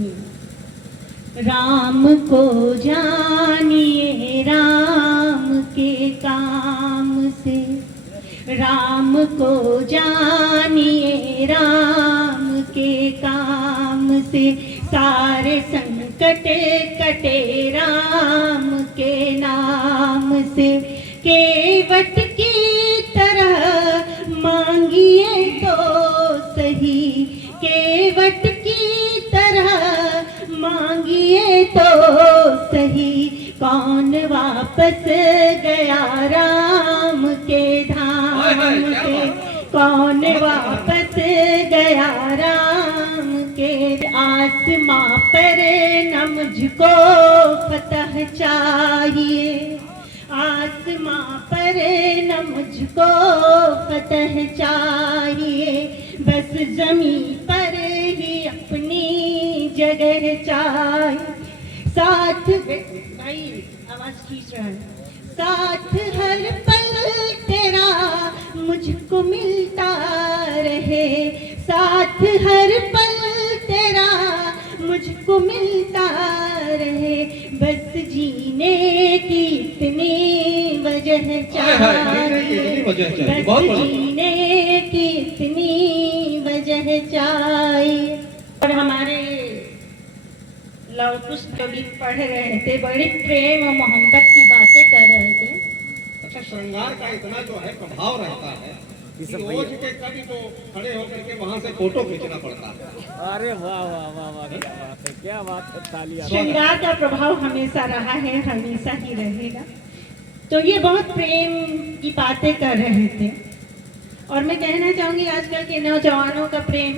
सुनिए। राम को जानिए राम के काम से, राम को जानिए राम के काम से, सारे संकट कटे राम के नाम से। केवट की तरह मांगिए तो सही, केवट की तरह मांगिए तो सही, कौन वापस गया राम के धाम से, कौन वापस गया राम के। आसमां पर न मुझको फतह चाहिए, आसमां पर न मुझको फतह चाहिए, बस ज़मीं पर ही अपनी जगह चाहिए। साथ भाई आवाज खींच रहा है, साथ हर पल तेरा मुझको मिलता रहे, साथ हर पल तेरा मुझको मिलता रहे, बस जीने की इतनी वजह चाहिए, बस जीने की इतनी वजह चाहिए। और हमारे लव कुश कवि पढ़ रहे थे, बड़ी प्रेम और मोहब्बत की बातें कर रहे थे। अच्छा, श्रृंगार का इतना जो है प्रभाव रहता है कि रोज के कभी तो खड़े होकर के वहाँ से फोटो खींचना पड़ता है। अरे वाह वाह वाह वाह, क्या बात है, क्या बात है, तालियां। श्रृंगार का प्रभाव हमेशा रहा है, हमेशा ही रहेगा। तो ये बहुत प्रेम की बातें कर रहे थे, और मैं कहना चाहूंगी आजकल के नौजवानों का प्रेम,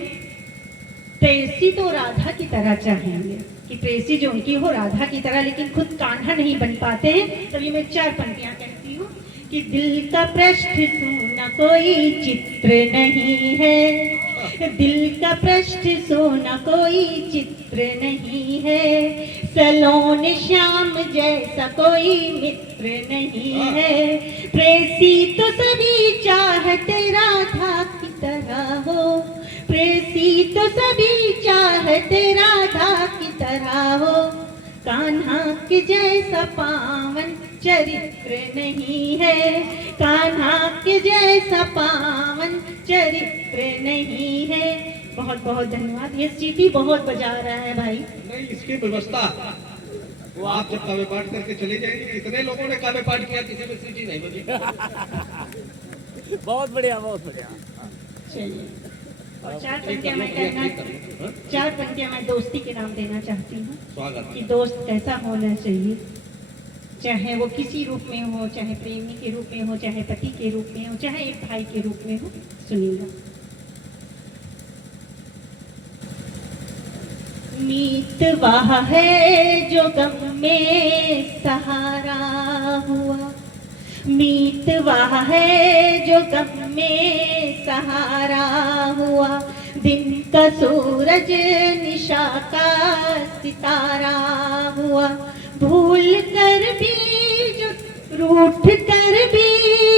प्रेयसी तो राधा की तरह चाहेंगे कि प्रेयसी जो उनकी हो राधा की तरह, लेकिन खुद कान्हा नहीं बन पाते हैं। तभी मैं 4 पंक्तियां कहती हूँ कि दिल का पृष्ठ सोना कोई चित्र नहीं है, दिल का पृष्ठ सोना कोई चित्र नहीं है, सलोन श्याम जैसा कोई मित्र नहीं है, प्रेयसी तो सभी चाहते राधा की तरह हो, प्रेयसी तो सभी चाहते राधा की तरह हो, कान्हा के जैसा पावन चरित्र नहीं है, कान्हा के जैसा पावन चरित्र नहीं है। बहुत बहुत धन्यवाद। ये सीटी बहुत बजा रहा है भाई। नहीं, इसकी व्यवस्था वो आप जब काव्य पाठ करके चले जाएंगे, इतने लोगों ने काव्य पाठ किया, किसी में सीटी नहीं बजी। बहुत बढ़िया, बहुत बढ़िया। चलिए, और 4 पंक्तियां मैं कहना, 4 पंक्तियां मैं दोस्ती के नाम देना चाहती हूँ। स्वागत। कि दोस्त कैसा होना चाहिए, चाहे वो किसी रूप में हो, चाहे प्रेमी के रूप में हो, चाहे पति के रूप में हो, चाहे एक भाई के रूप में हो। सुनिएगा। मीत वह है जो गम में सहारा हुआ, मीत वह है जो गम में सहारा हुआ, दिन का सूरज निशा का सितारा हुआ, भूल कर भी जो रूठ कर भी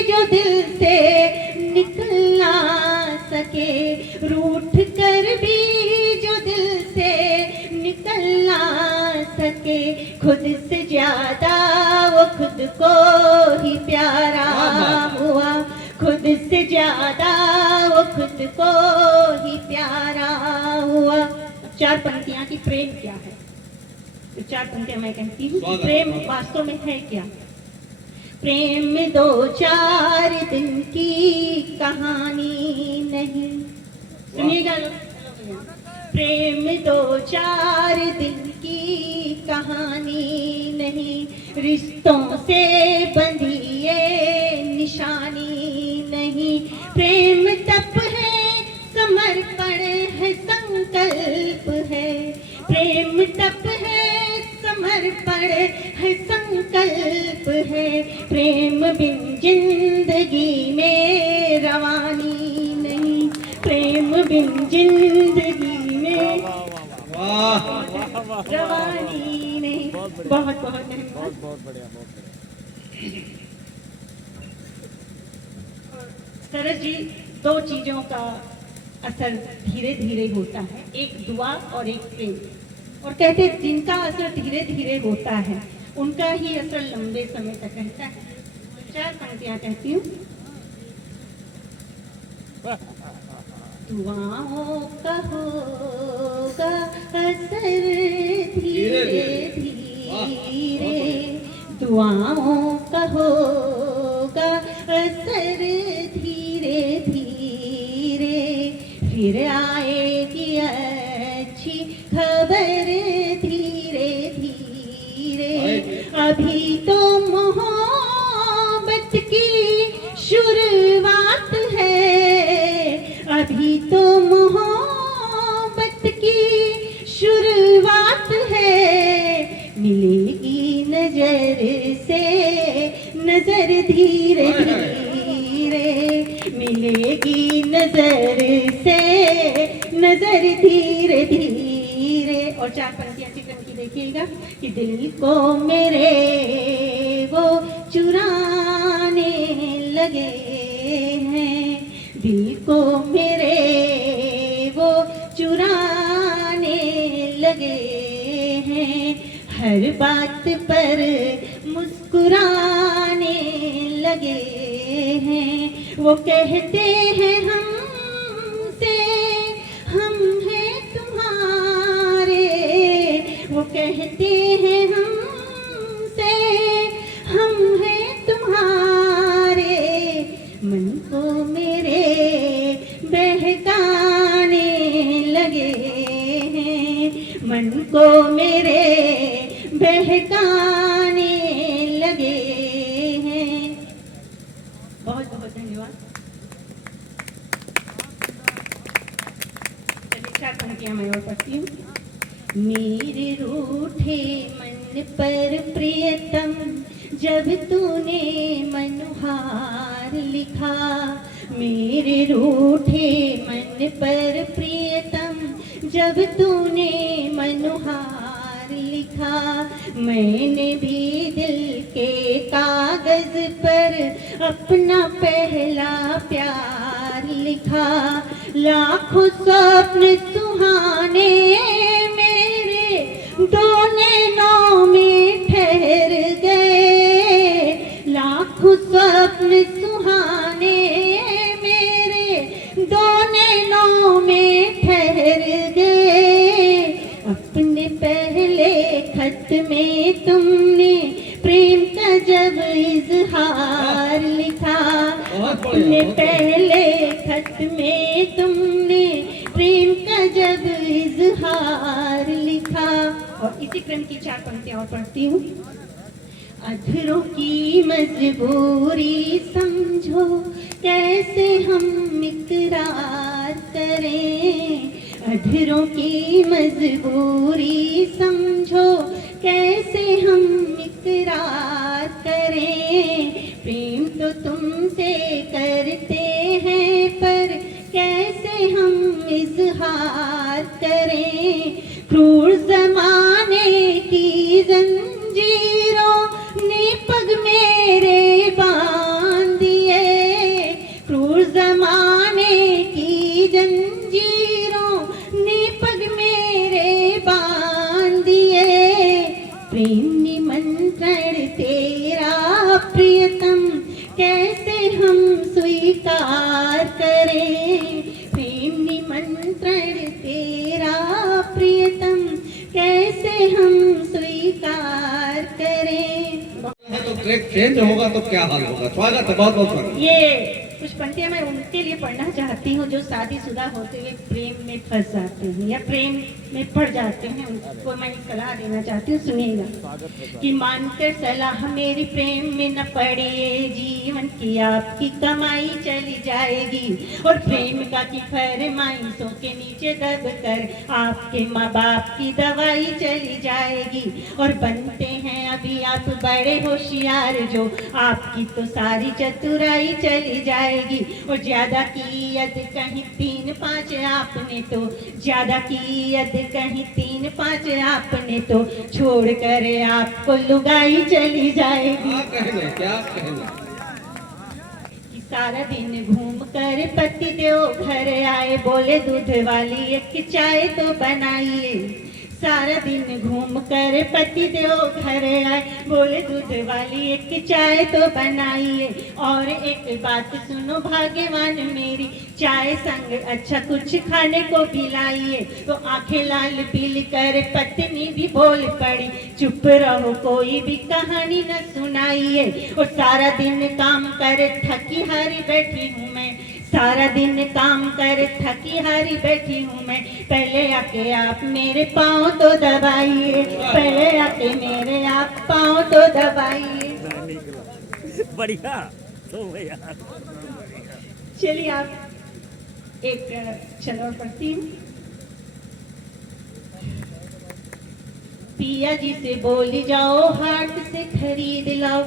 जो दिल से निकल ना सके, रूठ कर भी जो दिल से निकल ना सके, खुद से ज्यादा वो खुद को ही प्यारा हुआ, खुद से ज्यादा वो खुद को ही प्यारा हुआ। 4 पंक्तियां की प्रेम क्या है, तो 4 पंक्तियां मैं कहती हूँ कि प्रेम वास्तव में है क्या। प्रेम 2-4 दिन की कहानी नहीं, सुनिएगा। प्रेम 2-4 दिन की कहानी नहीं, रिश्तों से बंधी ये निशानी नहीं, प्रेम तप है, समर्पण है, संकल्प है, प्रेम तप है, समर्पण है, संकल्प है, प्रेम बिन जिंदगी में रवानी नहीं, प्रेम बिन जिंदगी में रवानी नहीं। बहुत बहुत धन्यवाद। बहुत बढ़िया, बहुत बढ़िया। सरस जी, 2 चीजों का असर धीरे धीरे होता है, एक दुआ और एक प्रेम। और कहते जिनका असर धीरे धीरे होता है उनका ही असर लंबे समय तक रहता है। 4 पंक्तियां कहती हूँ। दुआओं का होगा असर धीरे धीरे, दुआओं का होगा असर धीरे धीरे, फिर आएगी अच्छी खबर धीरे धीरे। अभी तो मोहब्बत की शुरुआत है, अभी तो मोहब्बत की शुरुआत है। मिलेगी नजर से नजर धीरे धीरे, मिलेगी नजर से नजर धीरे धीरे। और 4 पंक्तियां चिकन की देखिएगा कि दिल को मेरे वो चुराने लगे हैं, दिल को मेरे वो चुराने लगे हैं, हर बात पर मुस्कुराने लगे हैं। वो कहते हैं हमसे हम हैं तुम्हारे, वो कहते हैं हमसे हम हैं तुम्हारे, मन को मेरे बहकाने लगे हैं, मन को मेरे बहकाने लगे हैं। बहुत बहुत धन्यवाद। चलिए 4 पंक्तियां मैं और पढ़ती हूँ। मेरे रूठे मन पर प्रियतम जब तूने मनोहार लिखा, मेरे रूठे मन पर प्रियतम जब तूने मनोहार लिखा, मैंने भी दिल के कागज पर अपना पहला प्यार लिखा। लाखों स्वप्न सुहाने मेरे दो नैनों में ठहर गए, लाखों स्वप्न सुहाने मेरे दो नैनों में ठहर गए। अपने पहले खत में तुमने प्रेम का जब इजहार लिखा, अपने पहले खत में तुमने प्रेम का जब इजहार लिखा। और इसी क्रम की 4 पंक्तियां और पढ़ती हूँ। अधरों की मजबूरी समझो कैसे हम इकरार करें, अधरों की मजबूरी समझो कैसे हम इकरार करें। प्रेम तो तुमसे करते हैं पर कैसे हम इजहार करें। क्रूर जमाने की जंजीरों ने पग मेरे बांध दिए, क्रूर जमाने की जंजीरों ने पग मेरे बांध दिए। प्रेम निमंत्रण तेरा प्रियतम कैसे हम स्वीकार करें, प्रेम निमंत्रण तेरा प्रियतम कैसे हम स्वीकार करें। तो ट्रैक चेंज होगा तो क्या हाल होगा। स्वागत है, बहुत बहुत स्वागत। ये कुछ पंक्तियां मैं उनके लिए पढ़ना चाहती हूँ जो शादीशुदा होते हुए प्रेम में फंस जाते हैं या प्रेम में पड़ जाते हैं, उनको मैं एक सलाह देना चाहती हूँ। सुनिएगा कि मानकर सलाह मेरी प्रेम में न पड़े, जीवन की आपकी कमाई चली जाएगी और प्रेम का की फरमाइशों के नीचे दब कर आपके माँ बाप की दवाई चली जाएगी। और बनते हैं अभी आप बड़े होशियार जो आपकी तो सारी चतुराई चली जाएगी। और ज्यादा की यद कहीं 3-5 आपने तो, ज्यादा की यद कहीं 3-5 आपने तो छोड़ कर आपको लुगाई चली जाएगी। क्या कहना कि सारा दिन घूम कर पति देव घर आए, बोले दूध वाली एक चाय तो बनाइए। सारा दिन घूम कर पति देव घर आए, बोले दूध वाली एक चाय तो बनाइए, और एक बात सुनो भाग्यवान मेरी, चाय संग अच्छा कुछ खाने को भी लाइए। तो आंखें लाल पीली कर पत्नी भी बोल पड़ी, चुप रहो कोई भी कहानी न सुनाइए। और सारा दिन काम कर थकी हारी बैठी हूँ मैं, सारा दिन काम कर थकी हारी बैठी हूँ मैं, पहले आके आप मेरे पाँव तो दबाइए, पहले आके मेरे आप पाँव तो दबाइए। बढ़िया तो भैया चलिए आप एक चलो पढ़ती हूँ। पिया जी से बोली जाओ हाट से खरीद लाओ,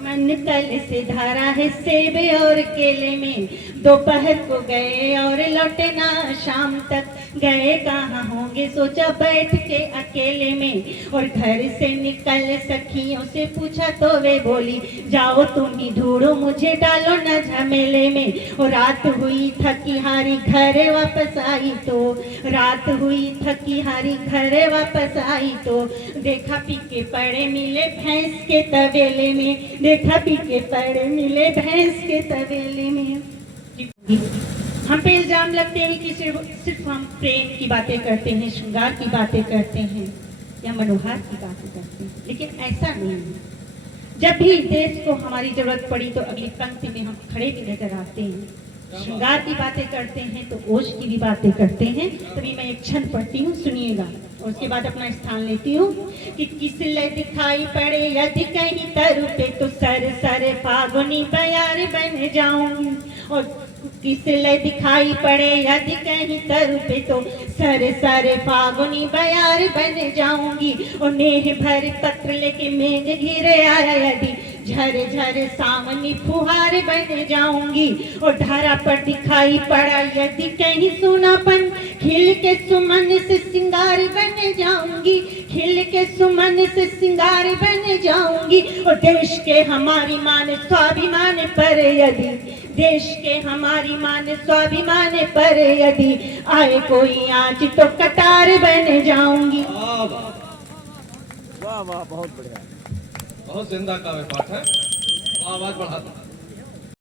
मन कल से धारा है सेब और केले में, दोपहर को गए और लौटे ना शाम तक, गए कहाँ होंगे सोचा बैठ के अकेले में। और घर से निकल सखियों से पूछा तो वे बोली, जाओ तुम ही ढूंढो मुझे डालो न झमेले में। और रात हुई थकी हारी घर वापस आई तो, रात हुई थकी हारी घर वापस आई तो, देखा पी के पड़े मिले भैंस के तबेले में, देखा पी के पड़े मिले भैंस के तबेले में। हम पे इल्जाम लगते हैं कि सिर्फ हम प्रेम की बातें करते हैं, श्रृंगार की बातें करते हैं या मनोहार की बातें करते हैं, लेकिन ऐसा नहीं है। जब भी देश को हमारी जरूरत पड़ी तो अगली पंक्ति में हम खड़े भी नजर आते हैं। श्रृंगार की बातें करते हैं तो ओज की भी बातें करते हैं। तभी मैं एक छंद पढ़ती हूँ, सुनिएगा, और उसके बाद अपना स्थान लेती हूँ कि किस ले दिखाई पड़े यदि कहीं तरु पे, तो सर सर फागुनी बयार बन जाऊं। और किस ले दिखाई पड़े यदि कहीं तरु पे, तो सर सर फागुनी बयार बन जाऊंगी। और नेह भर पत्र लेके मेघ घिरे आया यदि, झर झर सावनी फुहार बन जाऊंगी। और धारा पर दिखाई पड़ा यदि कहीं सोनापन, खिल के सुमन से सिंगार बन जाऊंगी, खिल के सुमन से सिंगार बन जाऊंगी। और देश के हमारी मान स्वाभिमान पर यदि, देश के हमारी मान स्वाभिमान पर यदि आए कोई आँच तो कटार बन जाऊंगी। वाह वाह, वाह वाह बहुत बढ़िया। बहुत जिंदा काव्य पाठ है, आवाज बढ़ाता।